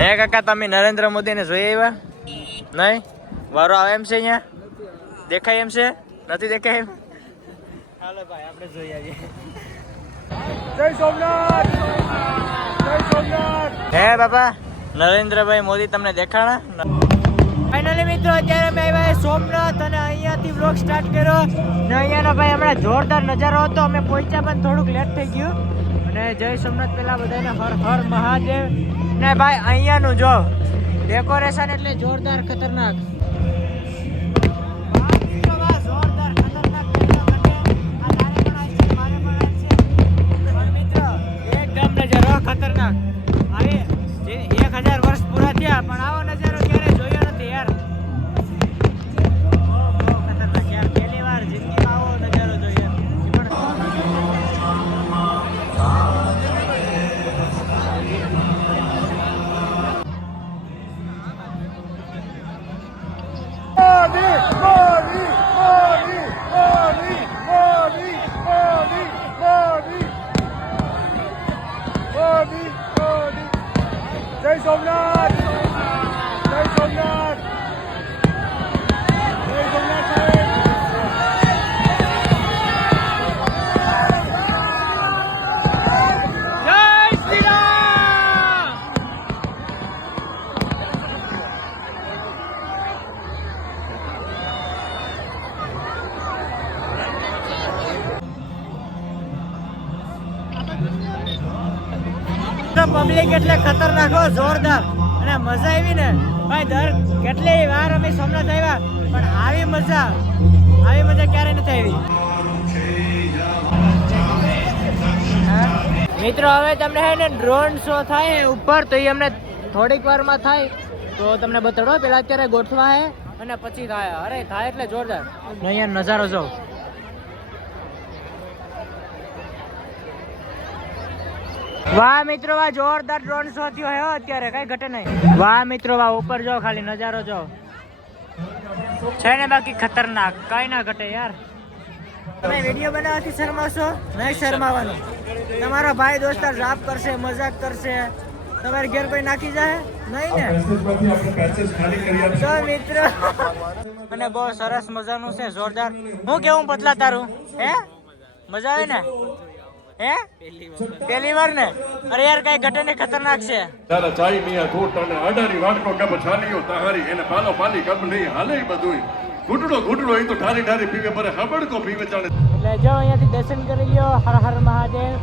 હે કાકા તમે નરેન્દ્ર મોદીને જોઈ આવ્યા નહીં? વારો આવે એમ છે અહીંયા? દેખાય એમ છે? નથી દેખાય એમ? હાલો ભાઈ આપણે જોઈ આવીએ. જય સોમનાથ, જય સોમનાથ. હે બાપા નરેન્દ્રભાઈ મોદી તમને દેખાણા? ફાઇનલી મિત્રો અત્યારે અમે આવ્યા સોમનાથ અને અહીંયાથી વ્લોગ સ્ટાર્ટ કર્યો ને અહીંયાનો ભાઈ હમણાં જોરદાર નજારો હતો. અમે પહોંચ્યા પણ થોડુંક લેટ થઈ ગયું. અને જય સોમનાથ પેલા બધાને હર હર મહાદેવ. ને ભાઈ અહીંયાનું જો ડેકોરેશન એટલે જોરદાર ખતરનાક. ખતરનાક આવે 1000 વર્ષ પૂરા થયા પણ આવો નજારો ક્યારે જોયો નથી યાર. ખતરનાક યાર, પહેલી વાર જિંદગીમાં આવો નજારો જોયો. જય સોમનાથ, જય સોમનાથ, જય સોમનાથ સાહેબ. જય શ્રી રામ. પબ્લિક એટલે ખતરનાક હો, જોરદાર. અને મજા આવી ને ભાઈ. દર કેટલી વાર અમે સોમનાથ આવ્યા પણ આવી મજા ક્યારે નથી આવી. મિત્રો હવે તમને હે ને ડ્રોન શો થાય ઉપર, તો એ અમને થોડીક વારમાં થાય તો તમને બતાડો. પેલા અત્યારે ગોઠવા હે અને પછી થાય. અરે થાય એટલે જોરદાર. અહીંયા નજારો જો. વાહ મિત્રો વાહ, જોરદાર ડ્રોન શો થયો હે અત્યારે, કઈ ઘટે નહીં. વાહ મિત્રો વાહ, ઉપર જો ખાલી નજારો જો છે ને, બાકી ખતરનાક કઈ ના ઘટે યાર. તમે વિડીયો બનાવવાથી શરમાશો નહીં? શરમાવાનું. તમારો ભાઈ દોસ્તાર જાપ કરશે, મજાક કરશે, તમારે ઘેર કોઈ નાખી જાય નહીં ને? તો મિત્રો અને બહુ સરસ મજાનું છે, જોરદાર. હું કેવું પતલા તારું? હે મજા આવે ને? હે પહેલી વાર ને? અરે યાર કઈ ઘટે ને, ખતરનાક છે. તારા ચાઈ મિયા ઘૂટ અને અડારી વાટકો કબ છાલીઓ તાહારી એને પાલો પાલી કબ નહીં હાલે બધું. ઘૂંટડો એ તો ઠારી ઠારી પીવે પર હબડકો પીવે ચાલે. એટલે જો અહીંયાથી દર્શન કરી લ્યો. હર હર મહાદેવ.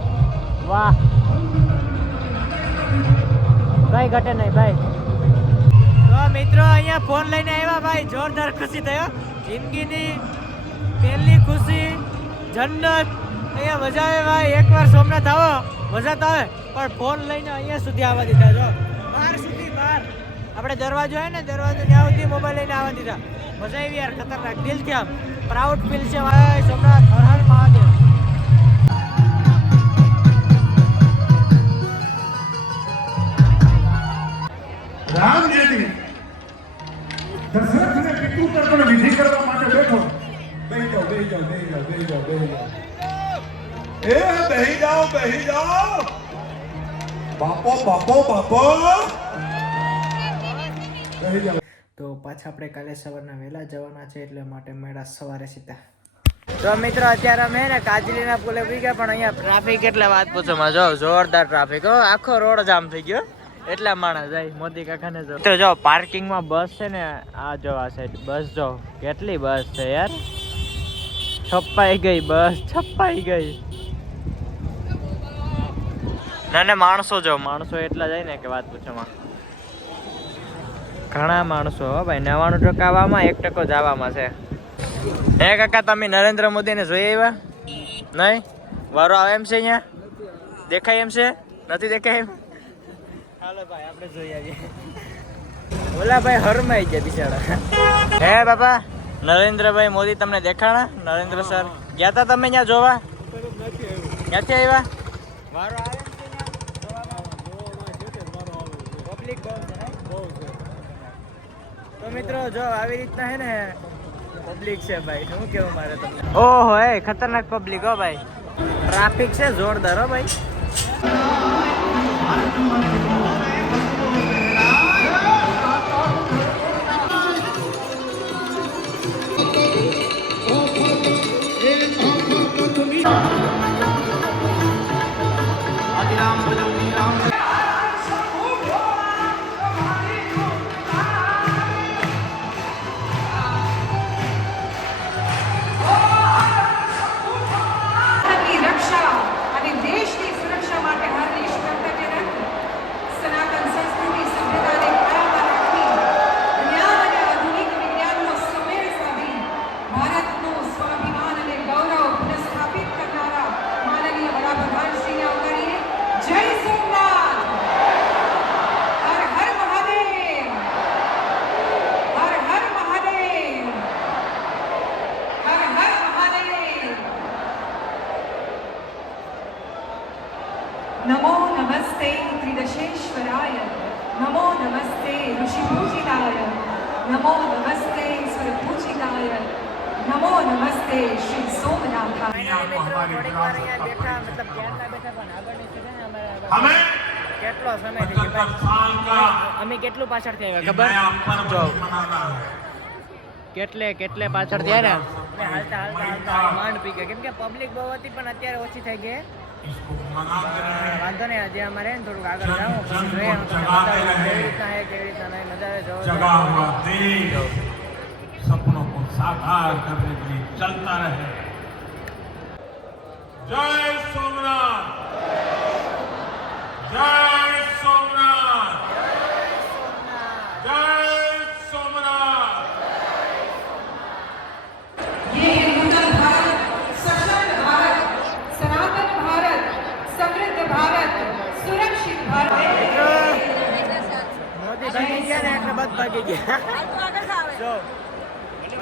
વાહ કઈ ઘટે નહીં ભાઈ. તો મિત્રો અહીંયા ફોન લઈને આવ્યા ભાઈ, જોરદાર ખુશી થયો. જિંદગીની પહેલી ખુશી, જન્નત. અહીંયા મજા આવે ભાઈ. એકવાર સોમનાથ આવો મજા તો આવે, પણ ફોન લઈને અહીંયા સુધી આવવા દીધા. જો બહાર સુધી, બહાર આપણે દરવાજો હોય ને, દરવાજો ત્યાં સુધી મોબાઈલ લઈને આવવા દીધા. મજા આવી યાર, ખતરનાક. દિલથી આમ પ્રાઉડ ફીલ છે ભાઈ. સોમનાથ હર હર મહાદેવ. રામજી દશરથને પિતૃ તર્પણ વિધિ કરવા માટે બેઠો. બેહી જાઓ. એ બેહી જાઓ. બાપો બેહી જાઓ. તો પાછા આપણે કાલે સવારના વહેલા જવાના છે, એટલે માટે મેળા સવારે સીધા. તો મિત્રો અત્યારે અમે ને કાજલીના પુલે ઉભી ગયા, પણ અહીંયા ટ્રાફિક એટલે વાત પૂછો માં. જો જોરદાર ટ્રાફિક હો, આખો રોડ જામ થઈ ગયો. એટલા માણસ જાય મોદી કાકાને જો. તો જો પાર્કિંગમાં બસ છે ને, આ જો આ સાઈડ બસ જો કેટલી બસ છે યાર. છપાઈ ગઈ. ના માણસો જો, માણસો એટલા જાય ને કે વાત પૂછોમાં. ઘણા માણસો હો ભાઈ. 99% આવવામાં 1% જવામાં છે. હે કાકા તમે નરેન્દ્ર મોદીને જોઈ આવ્યા નહીં? વારો આવે એમ છે અહીંયા? દેખાય એમ છે? નથી દેખાય એમ? હાલો ભાઈ આપણે જોઈ આવીએ. ઓલા ભાઈ હરમાઈ ગયા બિચારા. હે બાપા નરેન્દ્રભાઈ મોદી તમને દેખાણા? નરેન્દ્ર સર ગયા હતા તમે ત્યાં જોવા? ક્યાંથી આવ્યા? વારો આવે પબ્લિક બહુ છે. તો મિત્રો જો આવી રીતના હે ને પબ્લિક છે ભાઈ. શું કેવું મારે તમને? ઓહો એ ખતરનાક પબ્લિક હો ભાઈ. ટ્રાફિક છે જોરદાર હો ભાઈ. नमो नमस्ते सुरपूजिताय नमो नमस्ते श्री सोमनाथाय થોડીક વાર અહીંયા બેઠા મતલબ ક્યારના બેઠા પણ આગળની છે ને અમારે કેટલો સમય થઈ ગયો અમે કેટલું પાછળ થઈ ગયા ખબર જો કેટલે પાછળ થયા ને હાલતા માંડ પી ગયા કેમ કે પબ્લિક બહુ હતી પણ અત્યારે ઓછી થઈ ગઈ વાંધો નહીં આજે અમારે ને થોડુંક આગળ જાઉં પછી જોઈએ કેવી રીતના હે કેવી રીતના નહીં મજા આવે જો सपनों को साकार करने के लिए चलता रहे। जय सोमनाथ, जय सोमनाथ, जय सोमनाथ। ये नूतन भारत सशक्त भारत सनातन भारत समृद्ध भारत सुरक्षित भारत મોદી ભાગી ગયા ને એટલે બધ ભાગી ગયા જો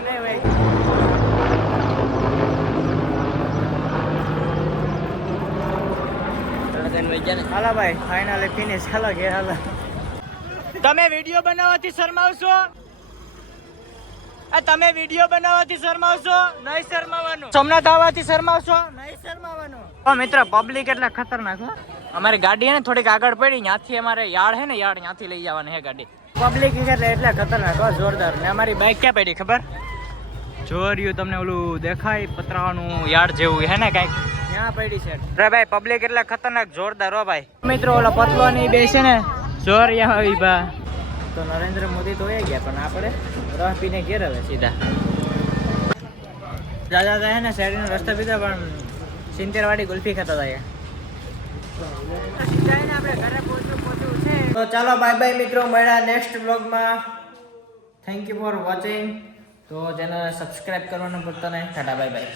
નહીં ભાઈ હાલો ભાઈ ફાઇનલી ફિનિશ હાલો ઘેર હાલો તમે વિડીયો બનાવવાથી શરમાવશો તમે વિડીયો બનાવવાથી શરમાવશો નહીં શરમાવાનું સોમનાથ આવવાથી શરમાવશો નહીં શરમાવાનું મિત્ર પબ્લિક એટલે ખતરનાક હો અમારી ગાડી હે ને થોડીક આગળ પડી ત્યાંથી અમારે યાર્ડ હે ને યાર્ડ ત્યાંથી લઈ જવાની હે ગાડી પબ્લિક એટલે ખતરનાક હો જોરદાર ને અમારી બાઇક ક્યાં પડી ખબર જોર્યું તમને ઓલું દેખાય પતરાવાનું યાર્ડ જેવું હે ને કઈક ત્યાં પડી છે અરે ભાઈ પબ્લિક એટલે ખતરનાક જોરદાર હો ભાઈ મિત્રો ઓલો પતલો ની બે છે ને જોર આવી બા તો નરેન્દ્ર મોદી તો ગયા પણ આપણે રહ પીને ઘેર હવે સીધા દાદા હે ને શેરીનો રસ્તો પીધો પણ 70 વાળી ગુલ્ફી ખાતા હતા આપણે ઘરે પહોંચવું છે તો ચાલો બાય બાય મિત્રો મળ્યા નેક્સ્ટ વ્લોગમાં થેન્ક યુ ફોર વોચિંગ તો ચેનલ સબસ્ક્રાઇબ કરવાનું ભૂલતા નહીં ટાટા બાય બાય